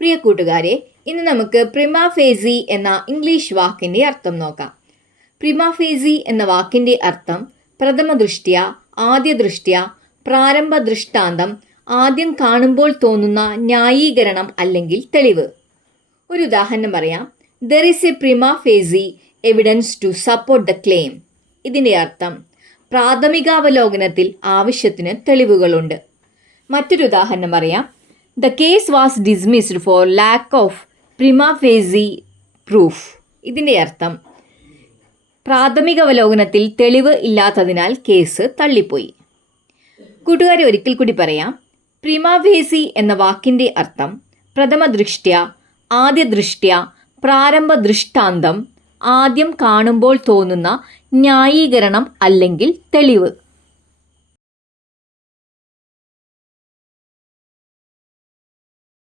പ്രിയ കൂട്ടുകാരെ, ഇന്ന് നമുക്ക് പ്രിമാ ഫേസി എന്ന ഇംഗ്ലീഷ് വാക്കിൻ്റെ അർത്ഥം നോക്കാം. പ്രിമാ ഫേസി എന്ന വാക്കിൻ്റെ അർത്ഥം പ്രഥമ ദൃഷ്ട്യ, ആദ്യ ദൃഷ്ട്യ, പ്രാരംഭ ദൃഷ്ടാന്തം, ആദ്യം കാണുമ്പോൾ തോന്നുന്ന ന്യായീകരണം അല്ലെങ്കിൽ തെളിവ്. ഒരു ഉദാഹരണം പറയാം. There is a prima facie evidence to support the claim. ഇതിൻ്റെ അർത്ഥം പ്രാഥമികാവലോകനത്തിൽ ആവശ്യത്തിന് തെളിവുകളുണ്ട്. മറ്റൊരു ഉദാഹരണം പറയാം. The case was dismissed for lack of prima facie proof. ഇതിൻ്റെ അർത്ഥം പ്രാഥമിക അവലോകനത്തിൽ തെളിവ് ഇല്ലാത്തതിനാൽ കേസ് തള്ളിപ്പോയി. കൂട്ടുകാരെ, ഒരിക്കൽ കൂടി പറയാം. പ്രിമാ ഫേസി എന്ന വാക്കിൻ്റെ അർത്ഥം പ്രഥമ ദൃഷ്ട്യ, ആദ്യ ദൃഷ്ട്യ, പ്രാരംഭ ദൃഷ്ടാന്തം, ആദ്യം കാണുമ്പോൾ തോന്നുന്ന ന്യായീകരണം അല്ലെങ്കിൽ തെളിവ്.